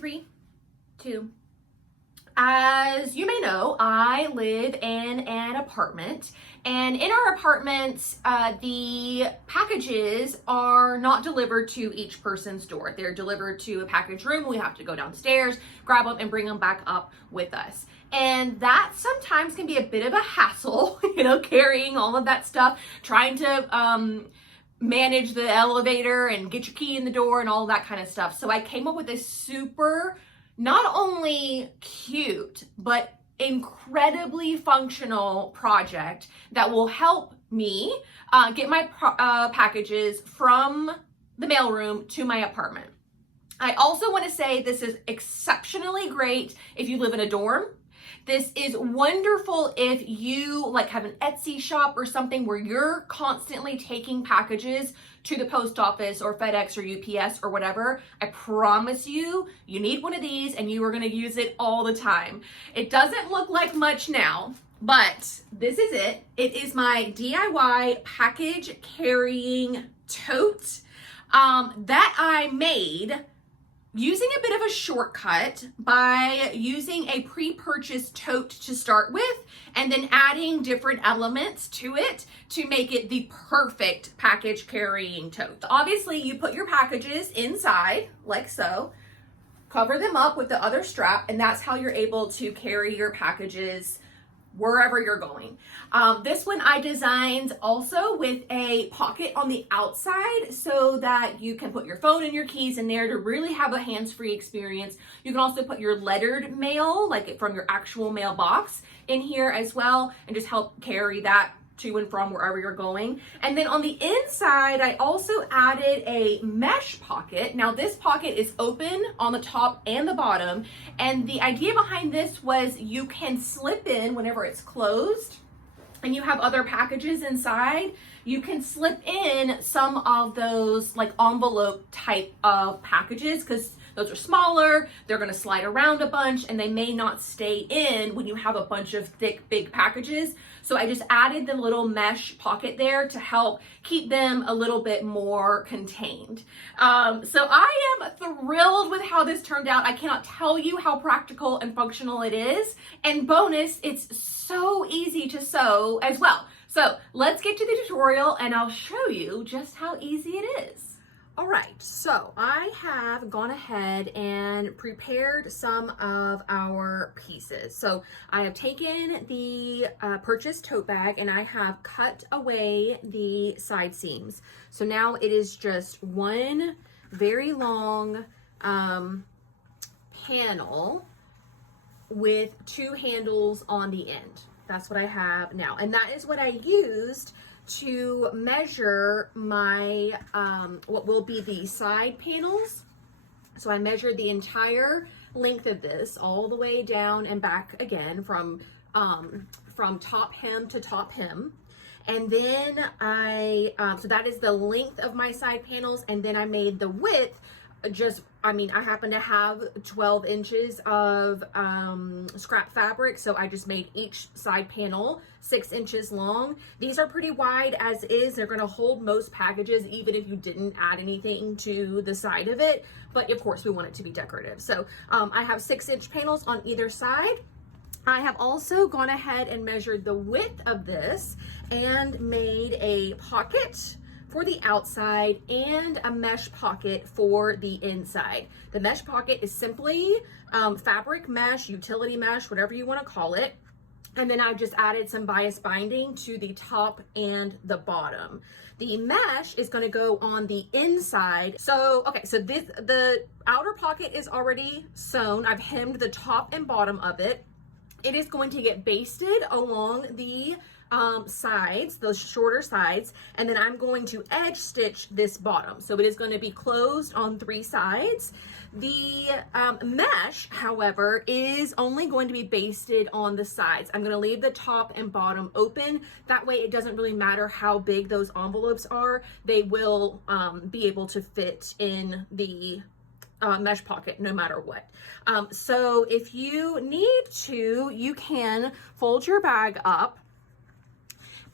3, 2. As you may know, I live in an apartment, and in our apartments, the packages are not delivered to each person's door. They're delivered to a package room. We have to go downstairs, grab them, and bring them back up with us. And that sometimes can be a bit of a hassle, carrying all of that stuff, trying to manage the elevator and get your key in the door and all that kind of stuff. So I came up with this super, not only cute, but incredibly functional project that will help me get my packages from the mailroom to my apartment. I also want to say this is exceptionally great if you live in a dorm. This is wonderful if you have an Etsy shop or something where you're constantly taking packages to the post office or FedEx or UPS or whatever. I promise you, you need one of these and you are going to use it all the time. It doesn't look like much now, but this is it. It is my DIY package carrying tote that I made using a bit of a shortcut by using a pre-purchased tote to start with and then adding different elements to it to make it the perfect package carrying tote. Obviously, you put your packages inside like so, cover them up with the other strap, and that's how you're able to carry your packages wherever you're going. This one I designed also with a pocket on the outside so that you can put your phone and your keys in there to really have a hands-free experience. You can also put your lettered mail, from your actual mailbox, in here as well, and just help carry that to and from wherever you're going. And then on the inside, I also added a mesh pocket. Now this pocket is open on the top and the bottom. And the idea behind this was you can slip in whenever it's closed and you have other packages inside, you can slip in some of those envelope type of packages because those are smaller, they're gonna slide around a bunch, and they may not stay in when you have a bunch of thick, big packages. So I just added the little mesh pocket there to help keep them a little bit more contained. So I am thrilled with how this turned out. I cannot tell you how practical and functional it is. And bonus, it's so easy to sew as well. So let's get to the tutorial and I'll show you just how easy it is. All right, so I have gone ahead and prepared some of our pieces. So I have taken the purchased tote bag and I have cut away the side seams. So now it is just one very long panel with 2 handles on the end. That's what I have now. And that is what I used to measure my, what will be the side panels. So I measured the entire length of this all the way down and back again from top hem to top hem. And then so that is the length of my side panels. And then I made the width I happen to have 12 inches of scrap fabric, so I just made each side panel 6 inches long. These are pretty wide as is. They're going to hold most packages, even if you didn't add anything to the side of it. But of course, we want it to be decorative. So I have 6-inch panels on either side. I have also gone ahead and measured the width of this and made a pocket for the outside and a mesh pocket for the inside. The mesh pocket is simply fabric mesh, utility mesh, whatever you want to call it. And then I just added some bias binding to the top and the bottom. The mesh is going to go on the inside. So, okay, so the outer pocket is already sewn. I've hemmed the top and bottom of it. It is going to get basted along the sides, those shorter sides, and then I'm going to edge stitch this bottom. So it is going to be closed on 3 sides. The mesh, however, is only going to be basted on the sides. I'm going to leave the top and bottom open. That way it doesn't really matter how big those envelopes are. They will be able to fit in the mesh pocket no matter what. So if you need to, you can fold your bag up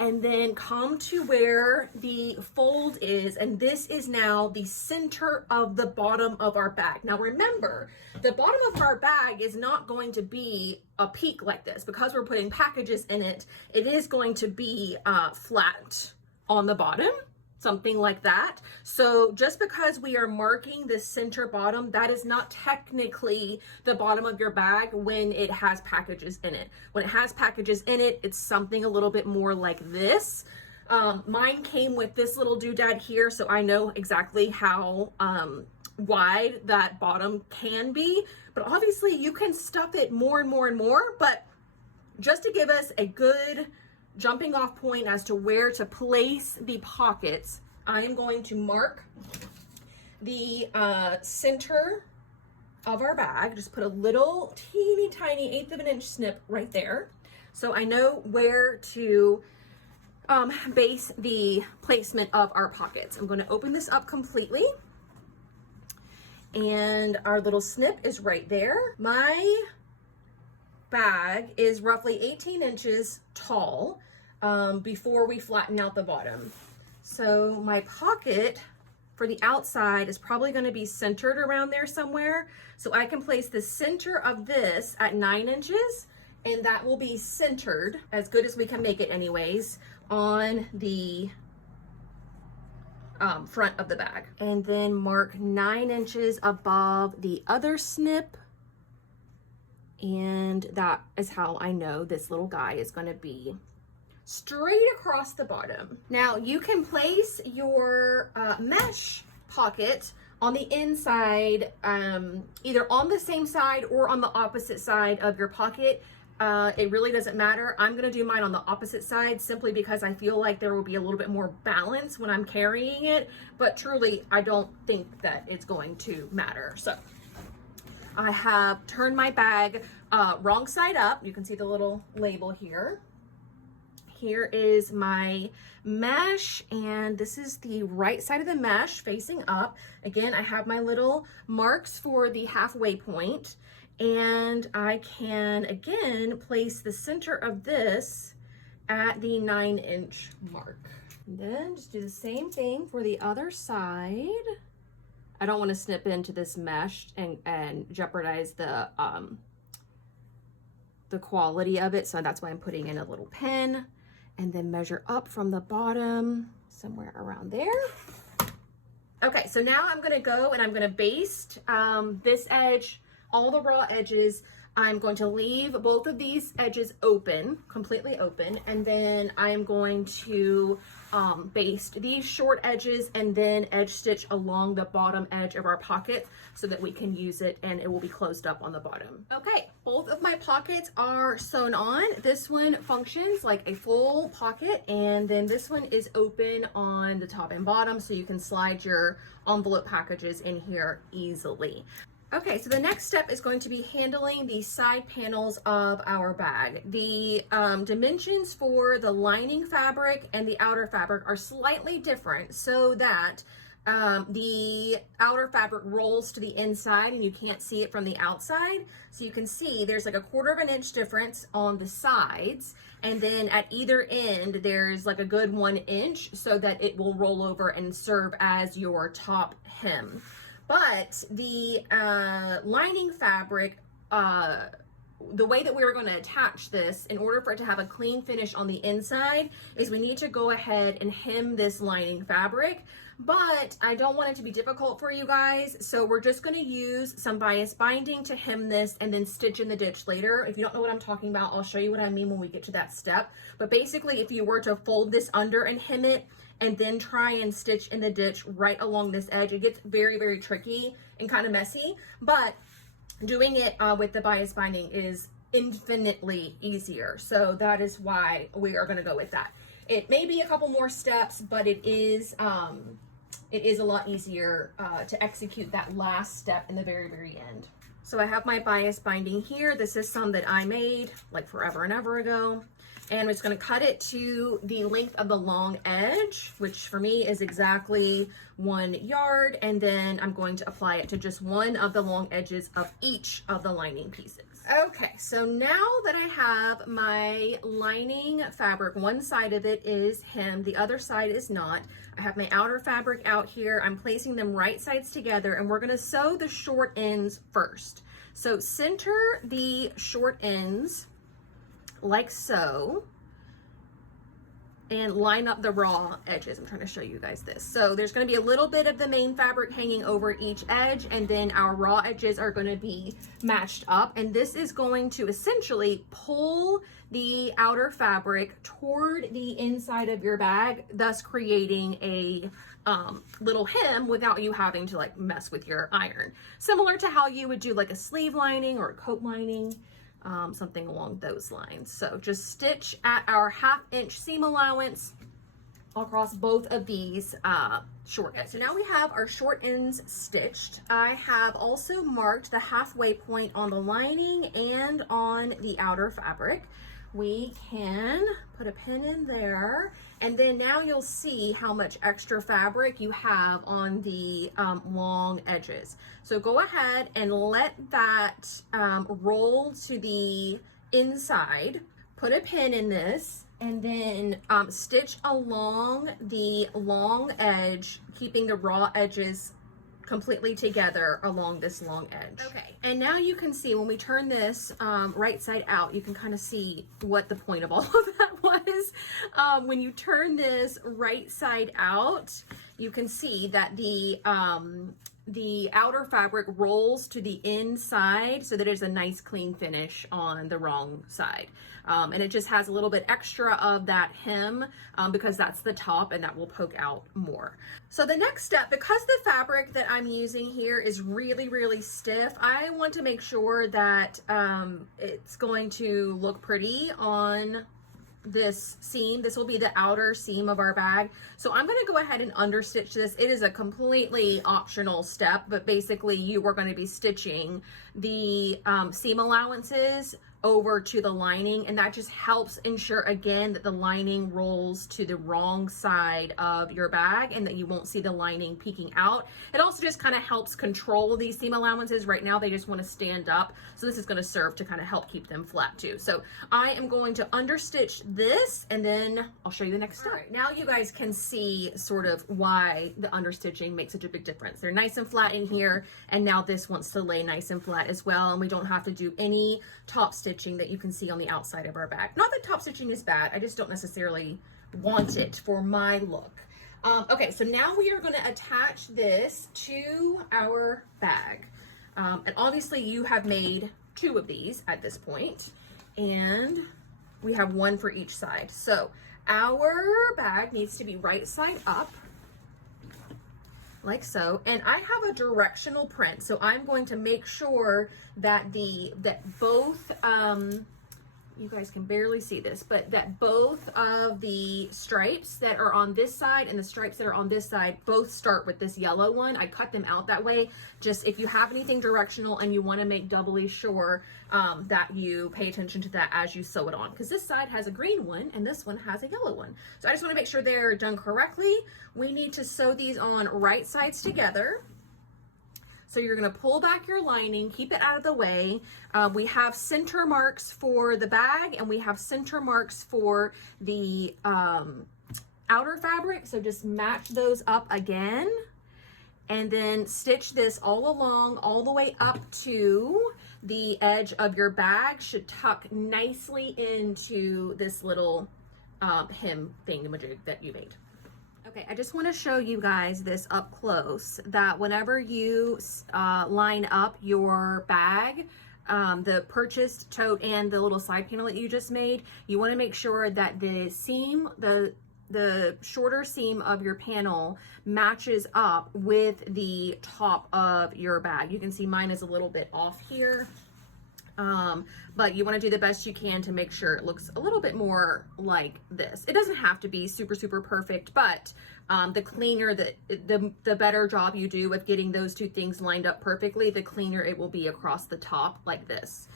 and then come to where the fold is, and this is now the center of the bottom of our bag. Now remember, the bottom of our bag is not going to be a peak like this because we're putting packages in it. It is going to be flat on the bottom, something like that. So just because we are marking the center bottom, that is not technically the bottom of your bag when it has packages in it. When it has packages in it, it's something a little bit more like this. Mine came with this little doodad here, so I know exactly how wide that bottom can be, but obviously you can stuff it more and more and more. But just to give us a good jumping off point as to where to place the pockets, I am going to mark the center of our bag. Just put a little teeny tiny 1/8 of an inch snip right there, so I know where to base the placement of our pockets. I'm going to open this up completely, and our little snip is right there. My bag is roughly 18 inches tall before we flatten out the bottom. So my pocket for the outside is probably going to be centered around there somewhere. So I can place the center of this at 9 inches, and that will be centered, as good as we can make it anyways, on the front of the bag. And then mark 9 inches above the other snip. And that is how I know this little guy is going to be straight across the bottom. Now you can place your mesh pocket on the inside, either on the same side or on the opposite side of your pocket. It really doesn't matter. I'm going to do mine on the opposite side simply because I feel like there will be a little bit more balance when I'm carrying it, but truly I don't think that it's going to matter. So I have turned my bag wrong side up. You can see the little label here. Here is my mesh, and this is the right side of the mesh facing up. Again, I have my little marks for the halfway point, and I can again place the center of this at the 9 inch mark. And then just do the same thing for the other side. I don't want to snip into this mesh and jeopardize the quality of it, so that's why I'm putting in a little pin, and then measure up from the bottom somewhere around there. Okay, so now I'm going to go and I'm going to baste this edge, all the raw edges. I'm going to leave both of these edges open, completely open, and then I'm going to baste these short edges and then edge stitch along the bottom edge of our pocket so that we can use it and it will be closed up on the bottom. Okay, both of my pockets are sewn on. This one functions like a full pocket, and then this one is open on the top and bottom so you can slide your envelope packages in here easily. Okay, so the next step is going to be handling the side panels of our bag. The dimensions for the lining fabric and the outer fabric are slightly different so that the outer fabric rolls to the inside and you can't see it from the outside. So you can see there's like a 1/4 inch difference on the sides, and then at either end there's like a good 1 inch so that it will roll over and serve as your top hem. But the lining fabric, the way that we're going to attach this in order for it to have a clean finish on the inside is we need to go ahead and hem this lining fabric. But I don't want it to be difficult for you guys, so we're just going to use some bias binding to hem this and then stitch in the ditch later. If you don't know what I'm talking about, I'll show you what I mean when we get to that step. But basically, if you were to fold this under and hem it, and then try and stitch in the ditch right along this edge, it gets very, very tricky and kind of messy, but doing it with the bias binding is infinitely easier. So that is why we are gonna go with that. It may be a couple more steps, but it is a lot easier to execute that last step in the very, very end. So I have my bias binding here. This is some that I made like forever and ever ago. And I'm just going to cut it to the length of the long edge, which for me is exactly 1 yard. And then I'm going to apply it to just one of the long edges of each of the lining pieces. Okay, so now that I have my lining fabric, one side of it is hemmed, the other side is not. I have my outer fabric out here. I'm placing them right sides together, and we're gonna sew the short ends first. So center the short ends like so, and line up the raw edges. I'm trying to show you guys this. So there's gonna be a little bit of the main fabric hanging over each edge, and then our raw edges are gonna be matched up. And this is going to essentially pull the outer fabric toward the inside of your bag, thus creating a little hem without you having to like mess with your iron. Similar to how you would do like a sleeve lining or a coat lining. Something along those lines. So just stitch at our 1/2 inch seam allowance across both of these short edges. So now we have our short ends stitched. I have also marked the halfway point on the lining and on the outer fabric. We can put a pin in there, and then now you'll see how much extra fabric you have on the long edges. So go ahead and let that roll to the inside, put a pin in this, and then stitch along the long edge, keeping the raw edges completely together along this long edge. Okay, and now you can see when we turn this right side out, you can kind of see what the point of all of that was. When you turn this right side out, you can see that the outer fabric rolls to the inside so that there's a nice clean finish on the wrong side. And it just has a little bit extra of that hem because that's the top, and that will poke out more. So the next step, because the fabric that I'm using here is really, really stiff, I want to make sure that it's going to look pretty on this seam. This will be the outer seam of our bag. So I'm going to go ahead and understitch this. It is a completely optional step, but basically you are going to be stitching the seam allowances over to the lining, and that just helps ensure again that the lining rolls to the wrong side of your bag and that you won't see the lining peeking out. It also just kind of helps control these seam allowances. Right now they just want to stand up, so this is going to serve to kind of help keep them flat too. So I am going to understitch this, and then I'll show you the next step. All right, now you guys can see sort of why the understitching makes such a big difference. They're nice and flat in here, and now this wants to lay nice and flat as well, and we don't have to do any top stitching that you can see on the outside of our bag. Not that top stitching is bad, I just don't necessarily want it for my look. Okay, so now we are going to attach this to our bag. And obviously you have made 2 of these at this point, and we have 1 for each side. So our bag needs to be right side up, like so, and I have a directional print, so I'm going to make sure that both you guys can barely see this, but that both of the stripes that are on this side and the stripes that are on this side both start with this yellow one. I cut them out that way, just if you have anything directional and you want to make doubly sure that you pay attention to that as you sew it on, because this side has a green one and this one has a yellow one. So I just want to make sure they're done correctly. We need to sew these on right sides together. So you're going to pull back your lining, keep it out of the way. We have center marks for the bag, and we have center marks for the outer fabric. So just match those up again, and then stitch this all along, all the way up to the edge of your bag. Should tuck nicely into this little hem thingamajig that you made. Okay, I just want to show you guys this up close, that whenever you line up your bag, the purchased tote and the little side panel that you just made, you want to make sure that the seam, the shorter seam of your panel matches up with the top of your bag. You can see mine is a little bit off here. But you want to do the best you can to make sure it looks a little bit more like this. It doesn't have to be super, super perfect, but the cleaner, the better job you do with getting those 2 things lined up perfectly, the cleaner it will be across the top like this.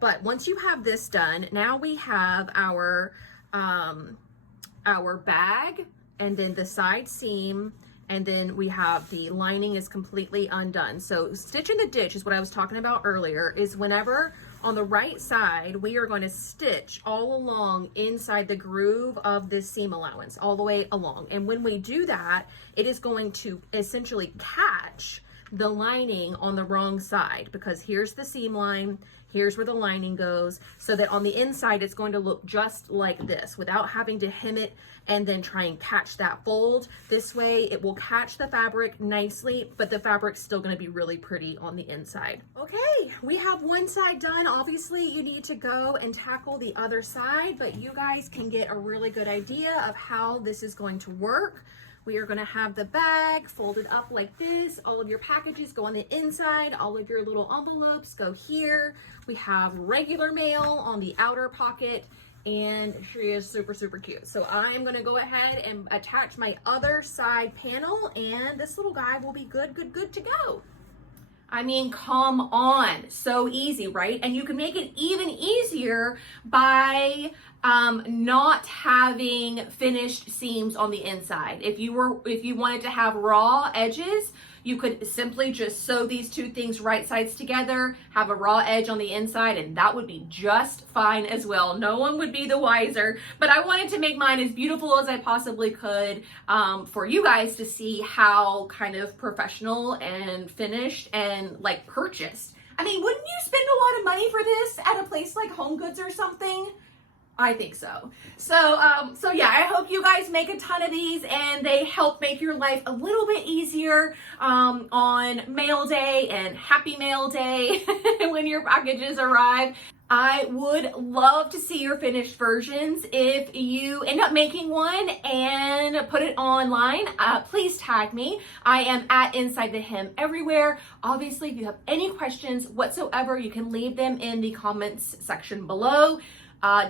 But once you have this done, now we have our bag, and then the side seam, And then we have the lining is completely undone. So stitch in the ditch is what I was talking about earlier, is whenever on the right side, we are going to stitch all along inside the groove of this seam allowance, all the way along. And when we do that, it is going to essentially catch the lining on the wrong side, because here's the seam line, here's where the lining goes, so that on the inside it's going to look just like this without having to hem it and then try and catch that fold. This way it will catch the fabric nicely, but the fabric's still going to be really pretty on the inside. Okay, we have one side done. Obviously you need to go and tackle the other side, but you guys can get a really good idea of how this is going to work. We are going to have the bag folded up like this. All of your packages go on the inside. All of your little envelopes go here. We have regular mail on the outer pocket, and she is super, super cute. So I'm going to go ahead and attach my other side panel, and this little guy will be good to go. I mean, come on, so easy, right? And you can make it even easier by not having finished seams on the inside. If you wanted to have raw edges, you could simply just sew these two things right sides together, have a raw edge on the inside, and that would be just fine as well. No one would be the wiser, but I wanted to make mine as beautiful as I possibly could for you guys to see how kind of professional and finished and like purchased. I mean, wouldn't you spend a lot of money for this at a place like Home Goods or something? I think so. So yeah, I hope you guys make a ton of these and they help make your life a little bit easier on mail day and happy mail day when your packages arrive. I would love to see your finished versions. If you end up making one and put it online, please tag me. I am at Inside the Hem everywhere. Obviously, if you have any questions whatsoever, you can leave them in the comments section below.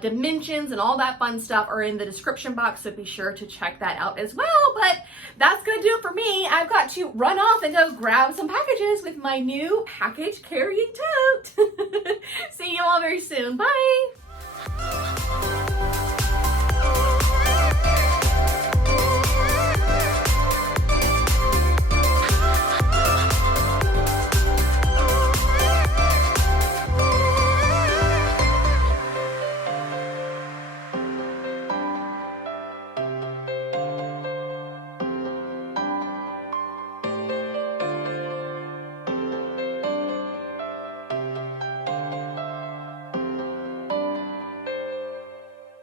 Dimensions and all that fun stuff are in the description box, so be sure to check that out as well. But that's gonna do it for me. I've got to run off and go grab some packages with my new package carrying tote. See you all very soon. Bye.